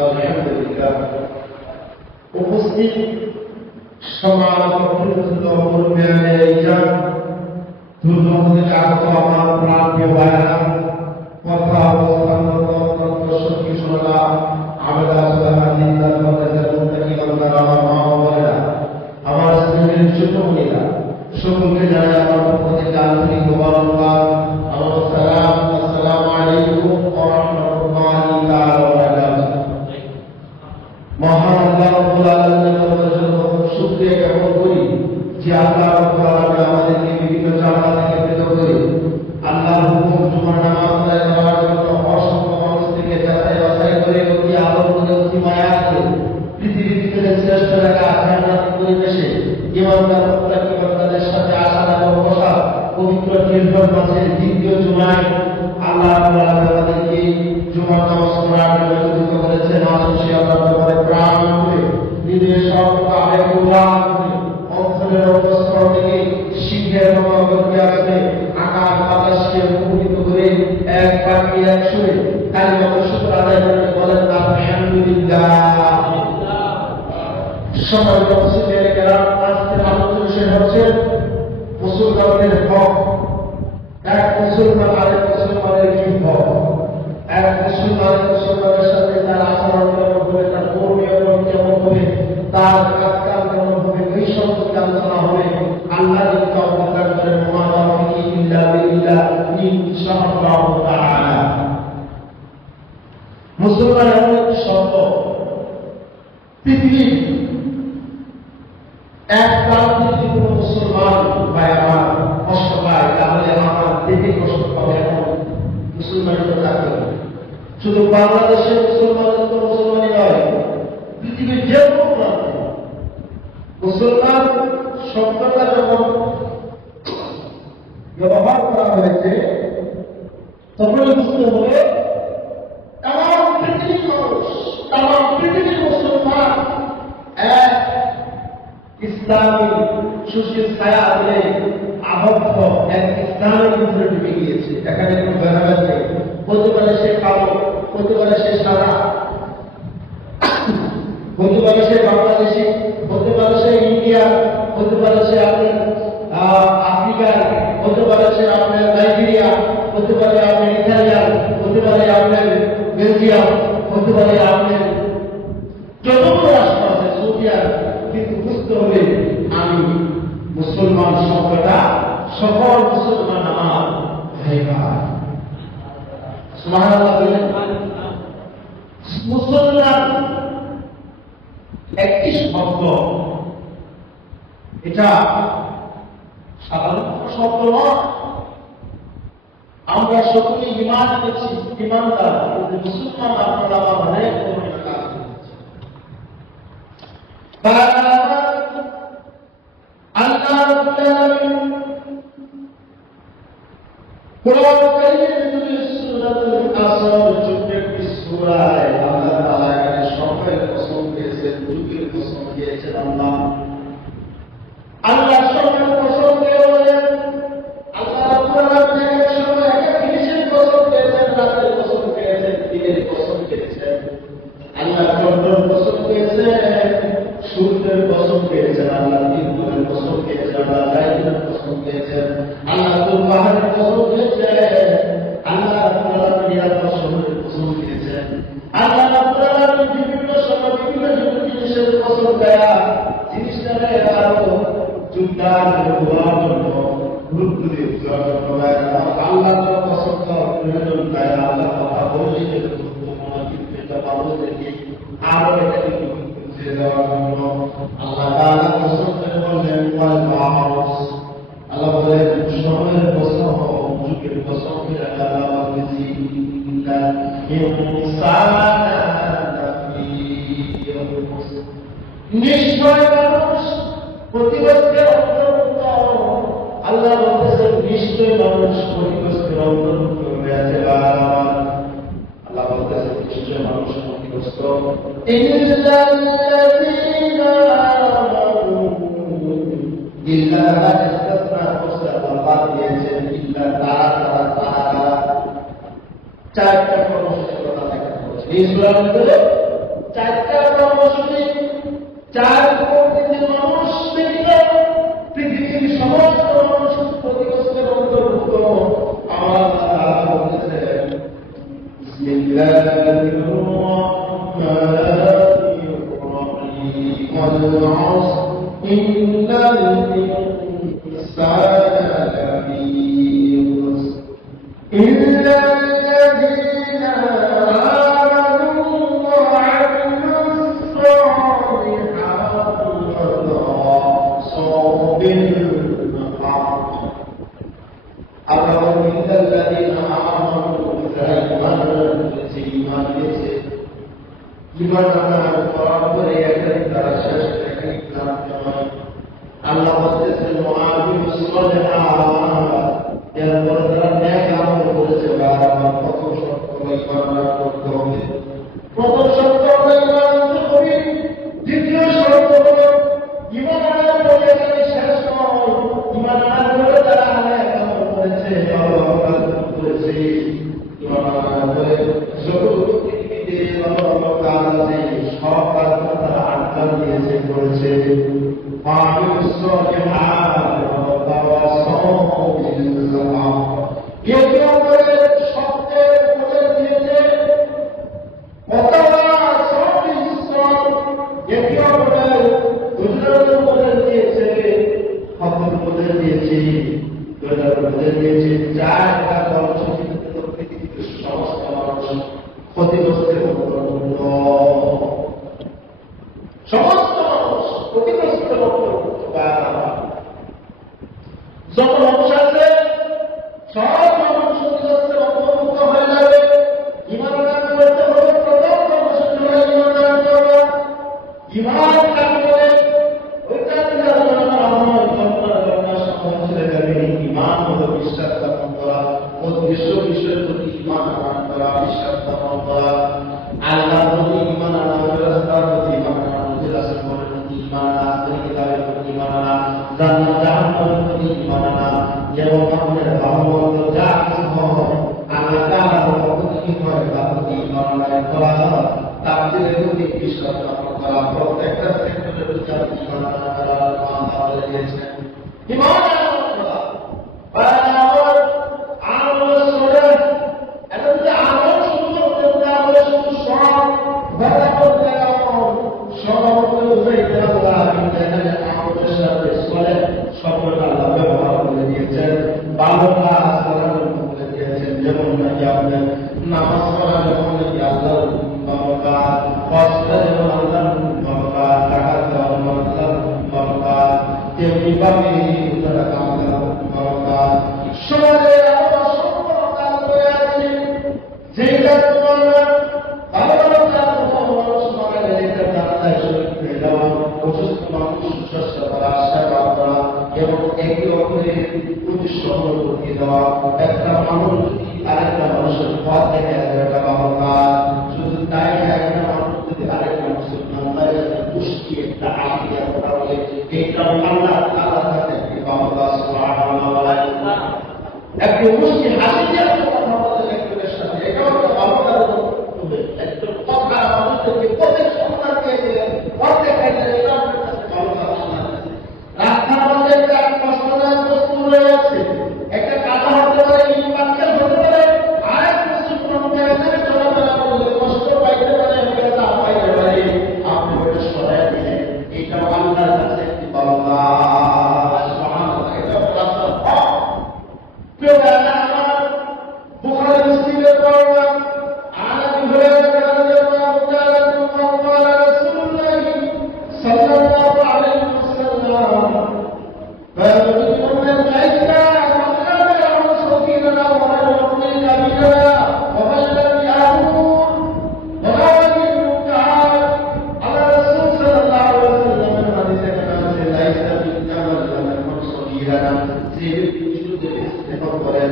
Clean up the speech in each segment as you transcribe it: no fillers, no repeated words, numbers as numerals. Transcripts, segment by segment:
আলহামদুলিল্লাহ। উপস্থিত সমাজ মুরব্বিয়ানে ইজান দুর্গন্ধে আগত আমার প্রাণপ্রিয় ভাইরা, কথা অবস্থান সত্যি শোনা আবেদা সাহায্যিল্লাহ মুত্তাকি বান্দারা, আমার মা বাবারা, আমার স্ত্রীর ছোট বোনেরা, সকলকে জানাই আমার পক্ষ থেকে আন্তরিক মোবারকবাদ। আমার সালাম, আসসালামু আলাইকুম ওয়া রাহমাতুল্লাহি তাআলা ওয়া বারাকাতুহু। মহান আল্লাহ রাব্বুল আলামিনের জন্য শুকরিয়া জ্ঞাপন করি যে আল্লাহ রাব্বুল আলামিন আমাদেরকে বিভিন্ন জায়গা থেকে পৃথক করে আল্লাহর হুকুম জুমার নামাজ আদায় করার জন্য অসংখ্য মানুষ থেকে যাচাই বাছাই করে অতি আদর করে অতি মায়া করে পৃথিবীর ভিতরে শ্রেষ্ঠ একটা জান্নাতি পরিবেশে ইমানদার মুত্তাকি বান্দাদের সাথে আসার এবং বসার পবিত্র নির্ভর মাসের দ্বিতীয় জুমায় আল্লাহ রাব্বুল আলামিন আমাদেরকে জুমার নামাজ পড়ার জন্য সুযোগ করেছেন। আসুন সে আল্লাহর দরবারে প্রাণ করে নিজের সর্ব আবেগ উল্লাস করে অন্তরের অবস্থান থেকে শিখের মনোবলকে আসবে আকাশ বাতাসকে মুখরিত করে এক বাক্যে এক সুরে কালিমাত শুকর আদায় করে বলেন আলহামদুলিল্লাহ। সম্মানিত মুসলিমের কেরাম, আজকের আলোচনা শেষ হচ্ছে মুসলমানদের হক। এক মুসলমান আরেক মুসলমানের কি হক, এক মুসলমান মুসলমানের সাথে তার আচরণ কেমন হবে, তার কর্মীয় কেমন হবে, তার কাজকাম কেমন হবে, এই সম্পর্কে আলোচনা হবে। আল্লাহ যদি অবদান করেন ওয়া মা তাওফীকি ইল্লা বিল্লাহ ইনশাআল্লাহু তাআলা। মুসলমান এমন একটি শব্দ, পৃথিবীর এক প্রান্তে যদি কোনো মুসলমান ভাই আমার কষ্ট পায়, তাহলে আমার দেখে কষ্ট পাবে এমন মুসলমানের তো থাকতে হবে। শুধু বাংলাদেশের মুসলমানের তো মুসলমানই নয়, পৃথিবীর যে কোনো প্রান্তে মুসলমান শব্দটা যখন ব্যবহার করা হয়েছে তখনই বুঝতে হবে তামাম পৃথিবীর মানুষ, তামাম পৃথিবীর মুসলমান এক ইসলামী সুশীল ছায়া বলে আবদ্ধ এক ইসলামের ভিতরে ঢুকে গিয়েছে। এখানে কোনো ভেদাভেদ নেই। হতে পারে সে কালো, হতে পারে সে সাদা, হতে পারে সে বাংলাদেশি, হতে পারে সে ইন্ডিয়া, হতে পারে সে আপনার আফ্রিকার, হতে পারে সে আপনার নাইজেরিয়া, হতে পারে আপনার ইতালিয়ান, হতে পারে আপনার বেলজিয়াম, হতে পারে আপনার যতগুলো রাষ্ট্র আছে সৌদি আরব। কিন্তু বুঝতে হবে আমি মুসলমান শব্দটা সকল মুসলমান আমার ভাইরা। সুবহানাল্লাহ বলেন। মুসলমান একটি শব্দ, এটা সাধারণ শব্দ নয়। আমরা সকলেই ঈমান করছি, ঈমানদার, কিন্তু মুসলমান আপনারা আমার অনেক কাজ করছে। আল্লাহ রাব্বুল আলামিন কোরআন কারীমের সূরাতুল আসর চুপের সূরায় আল্লাহ তাআলা এখানে সময়ের কসম দিয়েছেন, যুগের কসম দিয়েছেন। আল্লাহ সময়ের কসম দিয়ে বলেন, আল্লাহ রাব্বুল আলামিন এক সময় একটা জিনিসের কসম দিয়েছেন, রাতের কসম দিয়েছেন, দিনের কসম দিয়েছেন। আল্লাহ চন্দ্রের কসম দিয়েছেন, সূর্যের কসম দিয়েছেন, আল্লাহ দিনের কসম দিয়েছেন, আল্লাহ রাতের কসম দিয়েছেন, আল্লাহ পাহাড়ের কসম দিয়েছেন, আল্লাহ রাব্বুল আলামিন সময়ের কসম দিয়েছেন। আল্লাহ রাব্বুল আলামিন বিভিন্ন সময় বিভিন্ন জিনিসের কসম দেয়া জিনিসটাকে আরো যুদ্ধার হওয়ার জন্য গুরুত্ব দিয়ে আল্লাহ কসম প্রয়োজন নাই। আল্লাহ কথা বললে মানুষদেরকে আরো এটাকে বুঝে দেওয়ার জন্য আল্লাহ তাআলা কসম করে বললেন আল্লাহ বলেন সময়ের কসম, যুগের কসম করে আল্লাহ বলেছি নিশ্চয় মানুষ প্রতিবন্ধের অন্তর্ভুক্ত। আল্লাহ বলতেছেন নিশ্চয় মানুষ ক্ষতিগ্রস্তের অন্তর্ভুক্ত হয়ে আছে। আল্লাহ বলতেছেন নিশ্চয় মানুষ ক্ষতিগ্রস্ত। চারটা কর্মসূচি কথা দেখা হচ্ছে এই সূরার ভিতরে। চারটা কর্মসূচি, 4 কোটি মানুষ মিলে পৃথিবীর সমস্ত মানুষ ক্ষতিগ্রস্তের অন্তর্ভুক্ত। আমার আল্লাহ বলেছেন আল্লাহ বলতেছেন প্রথম শর্ত হলো ঈমান আনতে হবে, দ্বিতীয় শর্ত হলো ঈমান আনার পরে এখানে শেষ নয়, ঈমান আনার পরে তারা আল্লাহ কামল করেছে, আল্লাহ করেছে, ঈমান আনার পরে যতটুকু পৃথিবীতে আল্লাহ কাজ আছে সব কাজ তারা আটকান দিয়েছে করেছে। ক্ষতিগ্রস্তের সমস্ত মানুষ ক্ষতিগ্রস্তের যত মানুষ আছে সব মানুষ ক্ষতিগ্রস্তের অন্তর্ভুক্ত হয়ে যাবে। ঈমান আনয়ন করতে হবে, প্রথম কর্মসূচি হলো ঈমান আনয়ন করা। ঈমান থাকলে ওইটা ছেড়ে যাবে। ঈমান হলো বিশ্বাস স্থাপন করা, অদৃশ্য বিষয়ের প্রতি ঈমান আনয়ন করা, বিশ্বাস স্থাপন করা, আল্লাহর প্রতি ঈমান আনা, রাসূলের প্রতি ঈমান আনা, রাসূলের প্রতি ঈমান আনা, কিতাবের প্রতি ঈমান আনা, জান্নাত জাহান্নামের প্রতি ঈমান আনা, যেমন আমাদের ভালো-মন্দ যা কিছু হয় আল্লাহ তাআলার প্রতি করে তার প্রতি ঈমান আনয়ন করা, তাকদীরের প্রতি বিশ্বাস স্থাপন করা, প্রত্যেকটা সেক্টরের প্রতি ঈমান আনা করা আল্লাহ বলে দিয়েছেন। ঈমান আনয়ন করা আর আমল করে এত আমল শুরু করতে হবে, আমল শুধু সব ভালো করতে হবে, সব করতে আল্লাহ এখানে আমাদের সাথে চলে সকল আল্লাহ ব্যবহার করে দিয়েছেন। ভালো কাজ করার জন্য বলে দিয়েছেন, যেমন নাকি আপনি নামাজ পড়ার জন্য নাকি আল্লাহ ভালো কাজ, হজ করা যেমন আল্লাহ ভালো কাজ, টাকা দেওয়া আল্লাহ ভালো কাজ, তেমনি ভাবে তারা কাম করা ভালো কাজ। সমাজে আমরা সকল কাজ হয়ে আছে, যেটা তোমার ভালো ভালো কাজ মানুষ মারা গেলে তার শরীর হয়ে যাওয়া, অসুস্থ মানুষ সুস্বাস্থ্য করা, সেবা করা এবং একে অপরের প্রতি সহযোগ করতে দেওয়া। একটা মানুষ যদি আরেকটা মানুষের পথ দেখে একটা ভালো কাজ, শুধু তাই একটা মানুষ যদি আরেকটা মানুষের নাম্বারে পুষ্টি একটা আকিদা করা হলে এইটা আল্লাহ তাআলার কাছে একটি ভালো কাজ। সুবহানাল্লাহ। একটি মুষ্টি হাসি দিয়ে কথা বলে একজনের সাথে, এটাও একটা ভালো কাজ হবে। একজন কথা মানুষদেরকে প্রত্যেক সন্তান দিয়ে দিলেন, প্রত্যেক কাজে এটা আপনার কাছে ভালো কাজ শোনা যাচ্ছে। রাস্তার মধ্যে একটা কষ্টদায়ক বস্তু রয়ে আছে, একটা কাটা হতে পারে, ইট পাথর হতে পারে, আরেক বস্তু কোনো জায়গায় চলাফেরা করলে কষ্ট পাইতে পারে, ব্যথা পাইতে পারে, আপনি ওটা সরাই দিলেন, এটা আল্লাহর কাছে একটি ভালো কাজ। সুবহানাল্লাহ। এটা রাস্তার হক। প্রিয় ভাইরা আমার, বুখারী মুসলিমের বর্ণনা عن ابي هريره رضي الله تعالى عنه قال رسول الله صلى الله عليه وسلم فمنكم من عزنا ومن يعمل سكيننا ومن يعمل كبيرنا ومن لم يعمل ومن ينكر على رسول صلى الله عليه وسلم من حديث كما ليس بالجمل ومن صغيرنا سيد يجوز الاستفاضه ولا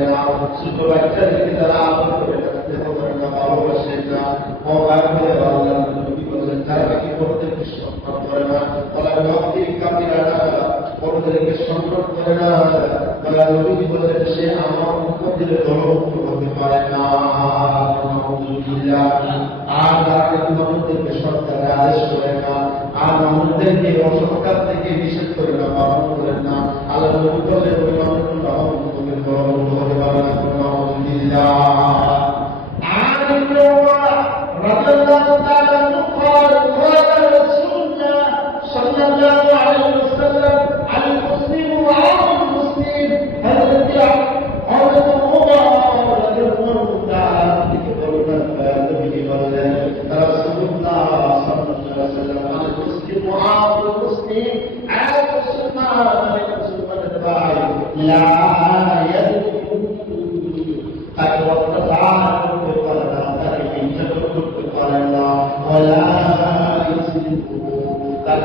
ছোট বাচ্চাদেরকে তারা আদর করে রাখতে হবে না, ভালোবাসে না, অবাক হয়ে আল্লাহ নবী বলেন তারা কি বড়দেরকে সম্মান করে না, তারা ভক্তি কামিরা না, বড়দেরকে সম্মান করে না, তারা নবী বলেন সে আমার উম্মতের দলভুক্ত হতে পারে না। আলহামদুলিল্লাহ। আর যারা বড়দেরকে শ্রদ্ধা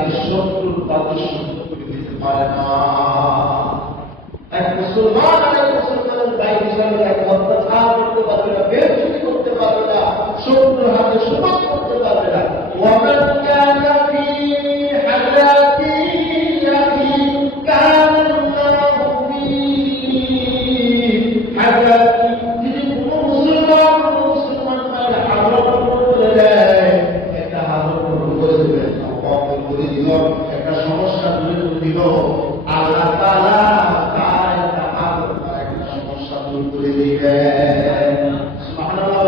তাকে শত্রুর বাদস্য করে দিতে পারে না। এক মুসলমান আরেক মুসলমানের ভাই হিসাবে এক অত্যাচার করতে পারবে না, বেইজ্জতি করতে পারবে না, শত্রুর হাতে সমান করতে পারবে না। ওয়ামান কানা ফি হায়াতি আখি কানা আল্লাহু ফি হায়াতি। যদি কোনো মুসলমান তার হাজত করে দেয়, একটা হাজত করে দেবে, করে দিল, একটা সমস্যা দূরে করে দিল, আল্লাহ তাআলা তার একটা হাজত, একটা সমস্যা দূর করে দিবেন। সুবহানাল্লাহ।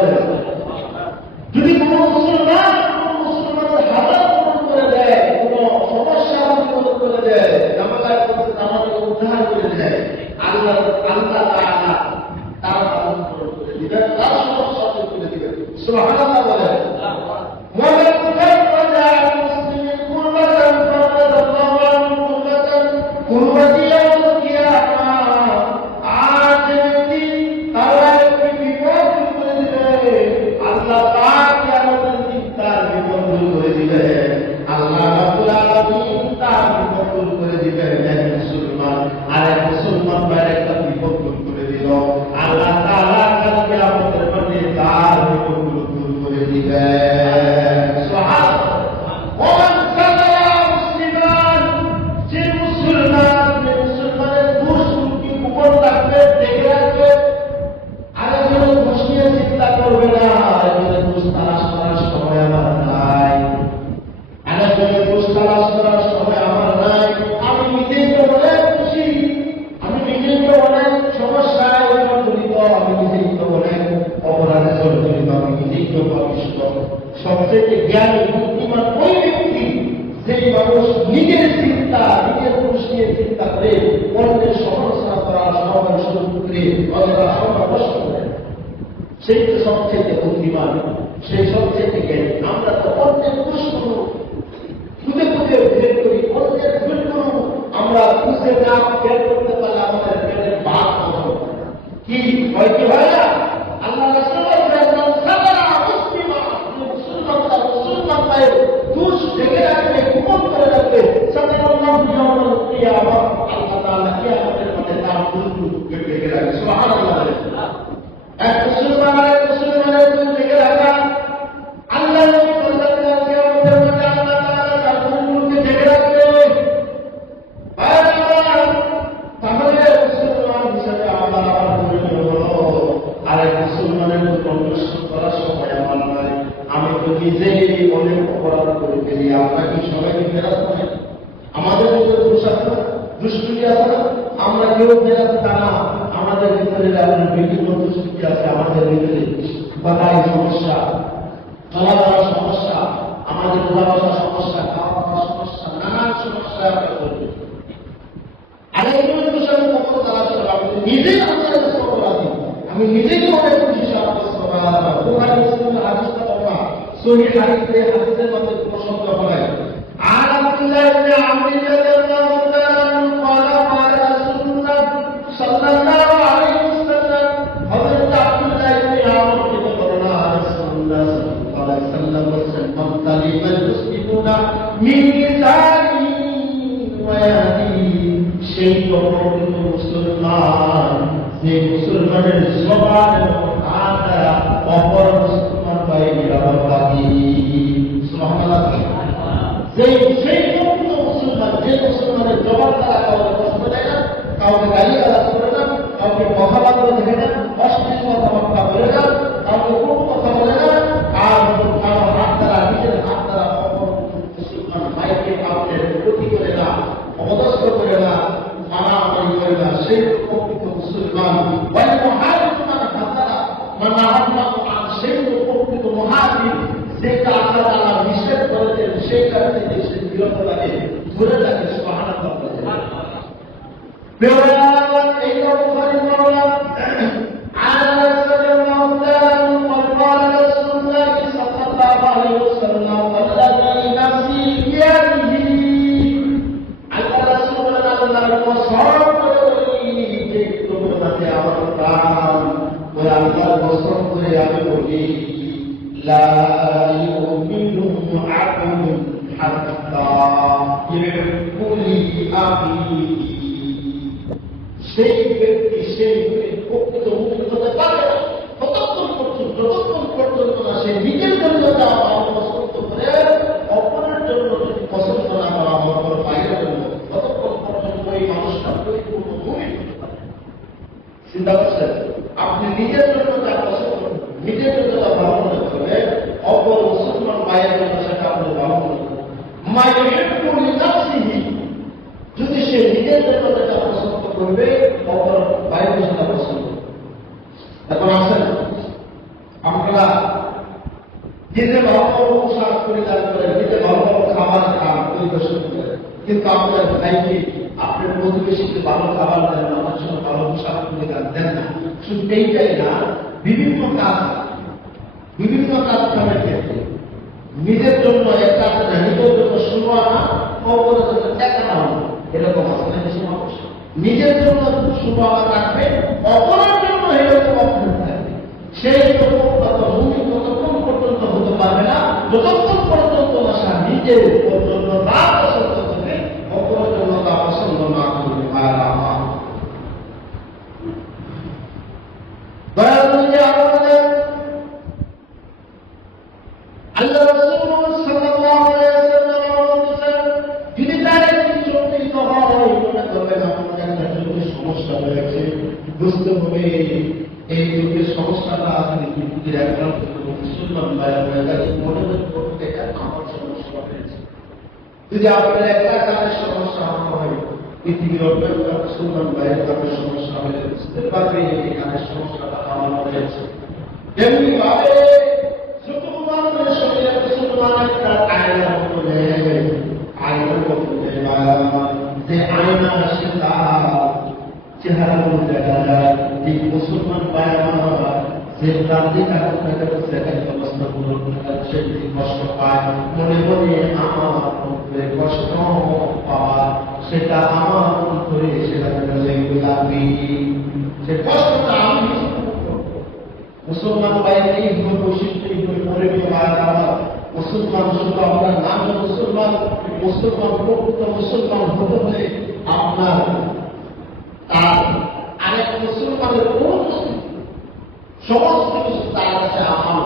যদি কোনো মুসলমানের হাজত পূরণ করে দেয়, কোনো সমস্যা পূরণ করে দেয়, জামালায় করতে আমাকে উদ্ধার করে দেয়, আল্লাহ তাআলা তার হাজত পূরণ করে দিবেন, তার সমস্যা দূর করে দিবেন। সুবহানাল্লাহ বলেন। সবচেয়ে জ্ঞানী বুদ্ধিমান ওই ব্যক্তি যেই মানুষ নিজের চিন্তা, নিজের পুরুষ নিয়ে চিন্তা করে অন্যের সমালোচনা করার সময় সুযোগ করে অথবা সমাবেশ করে, সেই তো সবচেয়ে বুদ্ধিমান, সেই সবচেয়ে জ্ঞানী। আমরা তো অন্যের পুরুষগুলো খুঁজে খুঁজে ভেদ করি, অন্যের ভুলগুলো আমরা খুঁজে না বের করতে পারলে আমাদের জ্ঞানের ভাগ কি হয়, কি হয় না? আল্লাহ রাসূল দুষ ঢেকে রাখবে, গোপন করে রাখবে, আল্লাহ তাআলা কিয়ামতের মাঠে তার ভুলগুলো ঢেকে রাখবে। সুবহানাল্লাহ। এক মুসলমানের ভুল ঢেকে রাখা, আল্লাহ কিয়ামতের মাঠে আল্লাহ তাআলা তার ভুলগুলোকে ঢেকে রাখবে। তাহলে মুসলমান হিসেবে আমরা আরেক মুসলমানের কণ্ঠস্থ করার সময় আমার নয়, আমি তো নিজেই অনেক অপরাধ করে ফেলি। আমরা কি সবাইকে ফেরাত করি? আমাদের ভিতরে দোষ আছে, দুষ্কৃতি আছে, আমরা কেউ ফেরাত তা না। আমাদের ভিতরে বিভিন্ন দুষ্কৃতি আছে, আমাদের ভিতরে বাধাই সমস্যা, চলাফেরার সমস্যা, আমাদের ঘোরাফেরার সমস্যা, খাওয়া দাওয়ার সমস্যা, নানান সমস্যা আমরা করবো। আরেকজন বিষয় কখনো তারা ছিল, আমি নিজেই আমাদের অপরাধী, আমি নিজেই অনেক খুশি সাব্যস্ত হাদিসটা বাবা সহিহ হাদিসের মধ্যে প্রসঙ্গ হয়। আর আব্দুল্লাহ ইবনে আমর রাদিয়াল্লাহু তাআলা قال قال رسول الله صلى الله عليه وسلم, হযরত আব্দুল্লাহ ইবনে আমর থেকে বর্ণনা, রাসূলুল্লাহ সাল্লাল্লাহু আলাইহি ওয়াসাল্লাম বলেছেন, মান তালিমাল মুসলিমুনা মিন লিসানি ওয়া ইয়াদি, সেই পবিত্র মুসলমান যে মুসলমানের জবান এবং কান দ্বারা অপর মুসলমান ভাই নিরাপত্তাহী। সুবহানাল্লাহ। সেই পবিত্র মুসলমান, যে মুসলমানের জবান দ্বারা কাউকে কষ্ট দেয় না, কাউকে গালিগালাজ করে না, কাউকে কথাবার্তা দেখে না, অশ্লীল কথাবার্তা বলে না, কাউকে কোন কথা বলে না, আর কারো হাত দ্বারা, নিজের হাত দ্বারা অপর মুসলমান ভাইকে কাউকে ক্ষতি করে না, অপদস্থ করে না, মারামারি করে না, সেই পবিত্র মুসলমান। সেই পবিত্র মহাবীর, যেটা আল্লাহ তাআলা নিষেধ করেছেন সেই কাজ থেকে সে বিরত থাকে, ধরে থাকে। সুবহানাল্লাহ। এই বুখারীর বর্ণনা, আনাস রাদিয়াল্লাহু তাআলা قال رسول الله صلى الله عليه وسلم والذي نفسي بيده, আল্লাহ রাসূল আল্লাহর কসম করে বলি, যে তোমার কাছে আমার প্রাণ ওই আল্লাহর কসম করে আমি বলি, লা ইউমিনু আহাদুন হাত্তা সেই ব্যক্তি সেই প্রকৃত মুক্তি হতে পারে না যতক্ষণ পর্যন্ত না সে নিজের জন্য যা পছন্দ করে অপরের জন্য যদি পছন্দ না করা অপর বাইরের জন্য ততক্ষণ পর্যন্ত ওই মানুষটা পরিপূর্ণ মুমিন হতে পারে। চিন্তা করছেন, আপনি নিজের জন্য যা পছন্দ করবেন, নিজের জন্য যা ভালো মনে করবেন, অপর মুসলমান বাইরের জন্য সেটা আপনি ভালো মনে করবেন। যদি সে নিজের জন্য যেটা পছন্দ করবে অপর বাইরের জন্য পছন্দ করবে। এখন আসেন, আপনারা নিজে ভালো ভালো পোশাক পরিধান করেন, নিজে ভালো ভালো খাবার খান, পরিবেশন করেন, কিন্তু আপনার ভাইকে আপনার প্রতিবেশীকে ভালো খাবার দেন না, আমার জন্য ভালো পোশাক পরিধান দেন না। শুধু এইটাই না, বিভিন্ন কাজ করার ক্ষেত্রে নিজের জন্য একটা আছে না, নিজের জন্য শুরু আনা, অপরের জন্য দেখা না, এরকম আছে না কিছু মানুষ নিজের জন্য শুরু আনা রাখবে, অপরের জন্য এরকম অপরাধ থাকবে। সেই ততক্ষণ পর্যন্ত হতে পারবে না যতক্ষণ পর্যন্ত না নিজের জন্য তা পছন্দ করবে, অপরের জন্য তা পছন্দ না করবে। মায়ের আমার আল্লাহ রাসূল সাল্লাল্লাহু আলাইহি ওয়াসাল্লাম বলেছেন, যদি তার একটি চোখের হয় মনে করবেন আপনার একটা চোখের সমস্যা হয়েছে, বুঝতে হবে এই চোখের সমস্যাটা আপনি কিন্তু একদম মুসলমান বাইরে হয়ে গেছে, মনে করতে এটা আমার সমস্যা হয়েছে। যদি আপনার একটা কাজের সমস্যা হয়, পৃথিবীর অন্য মুসলমান বাইরে কাজের সমস্যা হলে বুঝতে পারবে এই কাজের সমস্যাটা আমার হয়েছে। এমনি ভাবে চেহারা দেখা যায় এই মুসলমান পায়রা যে প্রান্তিক অবস্থা গুলো সে কষ্ট পায়, মনে মনে আমার অন্তরে কষ্ট পাওয়া, সেটা আমার অন্তরে সেটা লাগবে, সে কষ্টটা আমি মুসলমান বাইরে এইভাবে বৈশিষ্ট্য এইভাবে করে মুসলমান শুধু আপনার নাম মুসলমান প্রকৃত মুসলমান হতে হলে আপনার তার আরেক মুসলমানের কোন সমস্ত কিছু তার কাছে আমার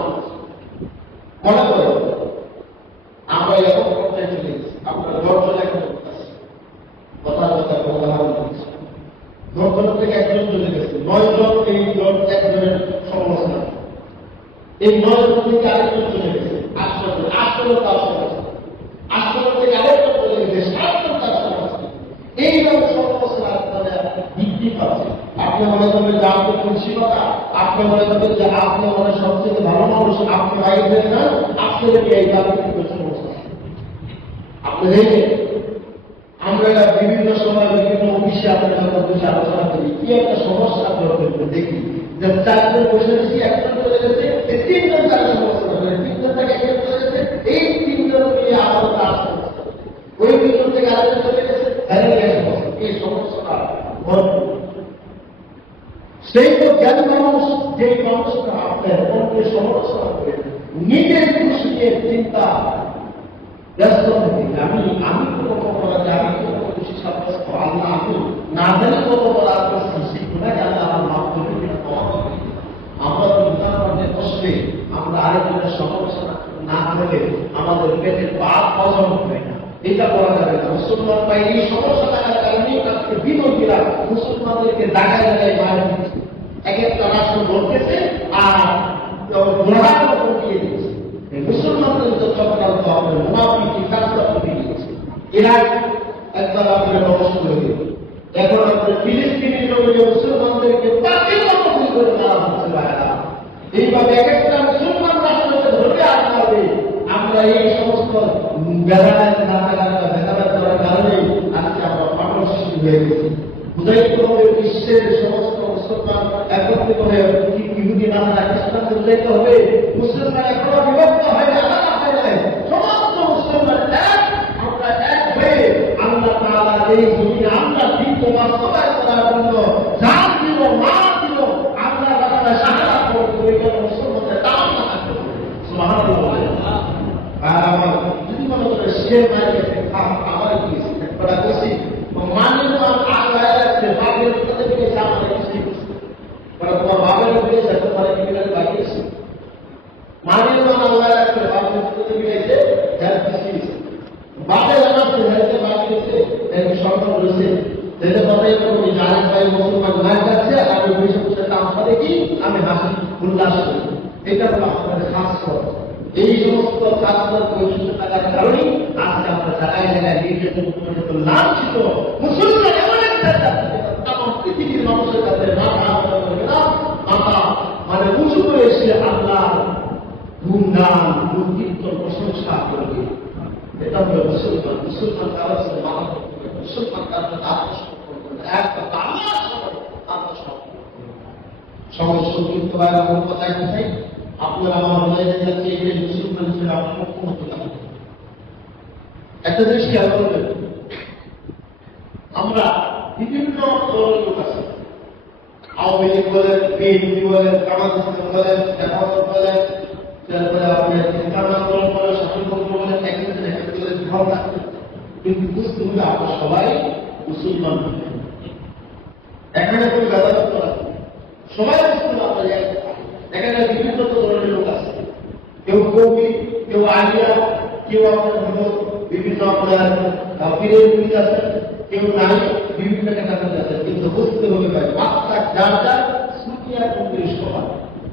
মনে করে আমরা এখন পর্যায়ে চলে গেছি, আপনার দর্শন এখন করতেছি, কথা বলছি, দর্শন থেকে একজন চলে গেছে, 9 জন এই একজনের সমালোচনা, এই 9 জন থেকে আরেকজন চলে গেছে, 8 জন তার সমালোচনা, 8 জন থেকে আরেকজন চলে গেছে, 7 জন তার সমালোচনা। এইভাবে সমালোচনা আপনারা বৃদ্ধি পাচ্ছে। আপনি মনে করবেন যে আপনি খুশিলতা, আপনি মনে করবেন যে আপনি মনে সবচেয়ে ভালো মানুষ, আপনি বাইরে হয়ে যান, আপনাদেরকে এই সমস্যা আপনি দেখে আমরা বিভিন্ন সময় বিভিন্ন অফিসে আপনার বসে আলোচনা করি, কি একটা সমস্যা আপনার দেখি যে 4 জন বসে আছি, একজন চলে গেছে, 3 জন তার সমস্যা হবে, 3 জন থেকে একজন চলে গেছে, এই 3 জন মিলে আবার তার সমস্যা, ওই 2 জন থেকে আরেকজন চলে গেছে, এই সমস্যাটা সেই তো জ্ঞান মানুষ, যে মানুষটা আপনার মনকে সমালোচনা করে নিজের খুশিকে চিন্তা ব্যস্ত থাকে, আমি কোনো অপরাধে আমি কোনো খুশি সাব্যস্ত আল্লাহ আমি না জানি কত অপরাধ করছি, সেই গুণাকে আল্লাহ আমার মাফ করবে কিনা আমরা তো গুণার মধ্যে বসলে আমরা আরেকজনের সমালোচনা না করলে আমাদের পেটের পাপ হজম হয় না, এটা বলা যাবে না। মুসলমান ভাই এই সমস্যা থাকার কারণে আজকে বিরোধীরা মুসলমানদেরকে জায়গায় জায়গায় বাইরে দিচ্ছে, এক একটা রাষ্ট্র বলতেছে আর গ্রহার মতো দিয়ে দিচ্ছে। মুসলমানদের চক্রান্ত আপনার মুনাফিকি কাজটা দিয়ে দিচ্ছে। ইরাক একবার আপনার অবস্থা হয়ে গেল, এখন আপনার ফিলিস্তিনের জন্য মুসলমানদেরকে তাদের মতো করে মারা হচ্ছে বাইরা। এইভাবে এক একটা মুসলমান রাষ্ট্রকে ধরে আসতে হবে। আমরা এই সমস্ত ভেদাভেদ করার কারণে আজকে আমরা পাঠক সৃষ্টি হয়ে গেছি। বুঝাইতে হবে বিশ্বের সমস্ত মুসলমান একত্রিত হয়ে ইহুদি নানা খ্রিস্টান বুঝাইতে হবে মুসলমান এখনো বিভক্ত হয় না, সমস্ত মুসলমান এক, আমরা এক হয়ে আল্লাহ তাআলা এই জমিনে আমরা দিন বাস্তবায়ন করার জন্য জান দিল, মাল দিল, আমরা রাস্তায় শাহাদাত করবো, মুসলমানদের দাম না থাকবে। সুবহানাল্লাহ। আর আমার যদি মনে করে সে মায়ের আমার কি খাদ্য বৈশিষ্ট্য থাকার কারণেই আজকে আমরা জায়গায় জায়গায় নির্যাতন পরিণত লাঞ্ছিত মুসলমান এমন একটা জাতি তখন পৃথিবীর মানুষের কাছে মাথা মানে উঁচু করে এসে আল্লাহ গুণগান গুণকীর্তন প্রশংসা করবে। এটা হলো মুসলমান। মুসলমান কারো সাথে মাথা করবে, মুসলমান কারো সাথে আত্মসমর্পণ করবে, একটা আল্লাহর সাথে আত্মসমর্পণ করবে। সমাজ সংক্ষিপ্ত ভাই আমার কথায় কথাই আপনারা আমার হয়ে যাচ্ছে এগুলো মুসলমান হিসেবে আপনার পক্ষ হতে পারে। একটা জিনিস খেয়াল করবেন, আমরা বিভিন্ন ধরনের লোক আছে, আওয়ামী লীগ বলেন, বিএনপি বলেন, জামাত ইসলাম বলেন, জামাত বলেন, তারপরে আপনি ইসলাম আন্দোলন বলেন, শাসনতন্ত্র বলেন, ভালো থাকবে। কিন্তু বুঝতে হবে আমরা সবাই মুসলমান। এখানে কোনো ব্যবস্থা আছে, সবাই মুসলমান। আমরা এখানে বিভিন্ন ধরনের লোক আছে, কেউ কবি, কেউ আলিয়া, কেউ আপনার বিভিন্ন আপনার পীরের মুরিদ আছে, কেউ নাই, বিভিন্ন ক্যাটাগরি আছে। কিন্তু বুঝতে হবে ভাই বাচ্চা যার যার সুনিয়া কংগ্রেস সমান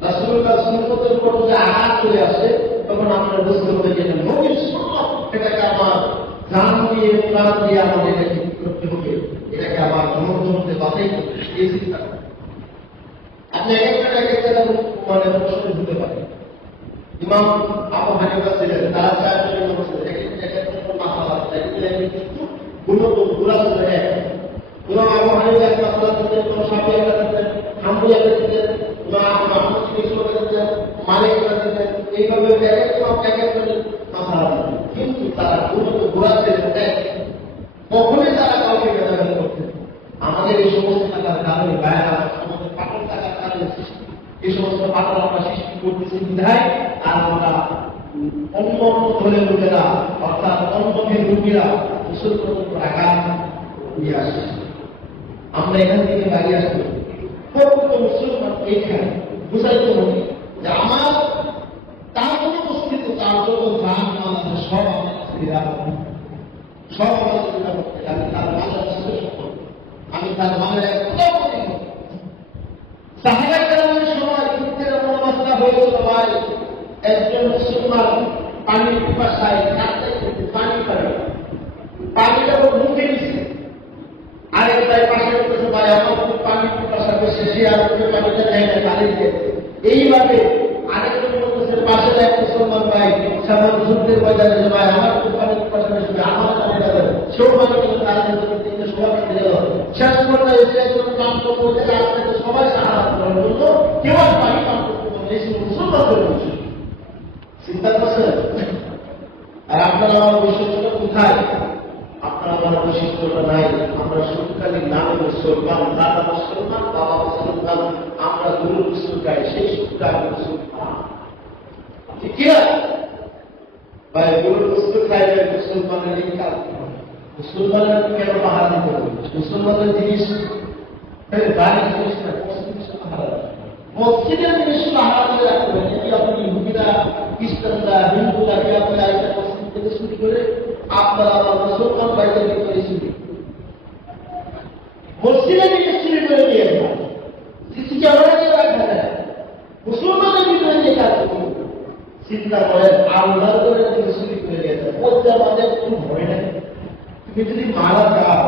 রাসূলুল্লাহ সুন্নতের উপর যে আঘাত চলে আসে তখন আপনারা বুঝতে হবে যে নবীর সুন্নাত এটাকে আমার জান দিয়ে প্রাণ দিয়ে আমাদের এটা ঠিক করতে হবে, এটাকে আমার মনোজনতে বাতাই করতে এই চিন্তা। আপনি এক একটা মানে প্রশ্ন দিতে পারেন। ইমাম আবু হানিফা ছিলেন, তারা চারজনের মধ্যে ছিলেন, এক মাসালা গুণগত গুণা ছিল এক। ইমাম আবু হানিফা এক মাসালা দিতেন, কোন শাফিঈ দিতেন, হাম্বলি দিতেন, ইমাম আহমদ দিতেন, মালিক দিতেন, এইভাবে এক এক মাসালা দিতেন। কিন্তু তারা গুণগত গুণা ছিলেন এক, কখনই তারা কাউকে ভেদাভেদ করতেন। আমাদের এই সমস্ত থাকার কারণে বাইরে আমাদের পাঠন থাকার কারণে এই সমস্ত পাঠন আমরা সৃষ্টি করতেছি বিধায় আর আমরা অন্য অন্য দলের লোকেরা অর্থাৎ অন্যদের রোগীরা মুসলমানের উপর আঘাত নিয়ে আসে। আমরা এখান থেকে বাড়ি আসবো প্রকৃত মুসলমান এইখানে বুঝাইতে হবে যে আমার তার কোনো অস্তিত্ব, তার জন্য গান আমাদের সব সব আমাদের আমি তার মাঝে আমি তার মাঝে সাহাবায়ে কেরামের সময় যুদ্ধের মনোবাসনা হয়েছিল ভাই, একজন মুসলমান পানির পিপাসায় কাঁদতে পানি করে, পানিটা মুখে দিচ্ছে, আরেক তাই পাশে বসে ভাই আমার খুব পানির পিপাসা করছে, সে আর পানিটা নেয় না পানি দিয়ে। এইভাবে আরেকজন বলতেছে পাশের এক মুসলমান ভাই সামান্য যুদ্ধের ময়দানে যে ভাই আমার খুব পানির পিপাসা করছে, আমার পানি দেবে, সেও পানি তারা সবাই ফিরে গেল। শেষ পর্যায়ে এসে একজন কাম করতে রাস্তাতে সবাই সাহায্য করার জন্য কেউ পানি কাম করতে পারে, এই মুসলমানদের বলছে। চিন্তা করছেন? আর আপনারা আমার বৈশিষ্ট্যটা কোথায়? আপনারা আমার বৈশিষ্ট্যটা নাই। আমরা শুধুখালি নামে মুসলমান, দাদা মুসলমান, বাবা মুসলমান, আমরা গুরু মুসলিম গাই, সেই সুখটা আমি মুসলমান। ঠিক কিনা ভাই? গুরু মুসলিম গাইলে মুসলমানের এই কাজ মুসলমানের কেন পাহাড় দিতে হবে? মুসলমানের জিনিস বাড়ির জিনিস না, মসজিদের জিনিস পাহাড় দিয়ে রাখতে হবে। যদি আপনি ইহুদিরা, খ্রিস্টানরা, হিন্দুরা কি আপনি আরেকটা মসজিদ থেকে শুরু করে আপনারা আমার মুসলমান বাইরে ভিতরে শুরু মসজিদের জিনিস শুরু করে দিয়ে সিসি ক্যামেরা দিয়ে রাখা যায়, মুসলমানের ভিতরে দিয়ে কাজ করুন। চিন্তা করেন আল্লাহর করে থেকে শুরু করে দিয়েছে, বলতে আমাদের কোনো ভয় নাই। তুমি যদি মারা যাও,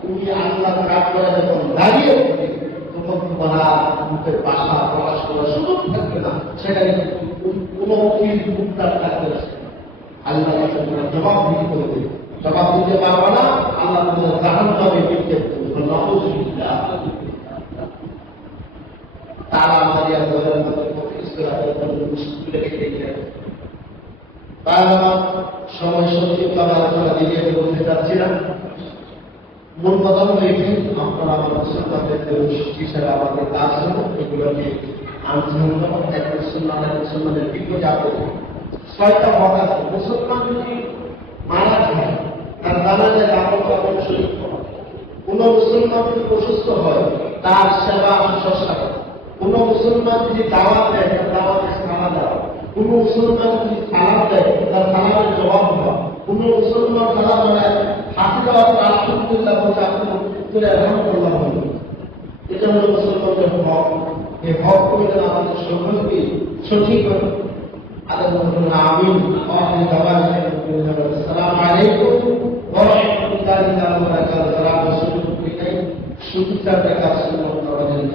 তুমি আল্লাহ কাজ করা যখন দাঁড়িয়ে উঠবে তখন তোমার মুখের ভাষা প্রকাশ করার সুযোগ থাকবে না, সেখানে কোনো মুখটা থাকবে না। আল্লাহ তোমার জবাব দিতে করবে, জবাব দিতে পারবে না, আল্লাহ তোমার জাহান নামে বিদ্যে তারা আমাদের সময় সংক্ষিপ্ত আলোচনা দিয়ে বলতে চাচ্ছিলাম। মূল কথা হলো এটি, আপনারা আমার মুসলমানদের হিসেবে আমাদের কাজ হলো এগুলোকে আন্দোলন এক মুসলমানের বিপদে আপদে 6টা ভাগ আছে। মুসলমান যদি মারা যায় তার জানাজায় দাফন কাফন শরীর করা, কোন মুসলমান যদি অসুস্থ হয় তার সেবা শুশ্রূষা করা, কোন মুসলমান যদি দাওয়াত দেয় তার দাওয়াতের খানা দেওয়া, কোন মুসলমান যদি সালাম দেয় তার সালামের জবাব দেওয়া, কোন মুসলমান সালাম দেয় হাসি দেওয়া আলহামদুলিল্লাহ বলছে আপনি উত্তরে আলহামদুলিল্লাহ বলুন। এটা হল মুসলমানদের হক। এই হক করে আমাদের সকলকে সঠিক على المؤمنين آمين وآخر دعوانا السلام عليكم ورحمة الله وبركاته. Sudah dekat semua orang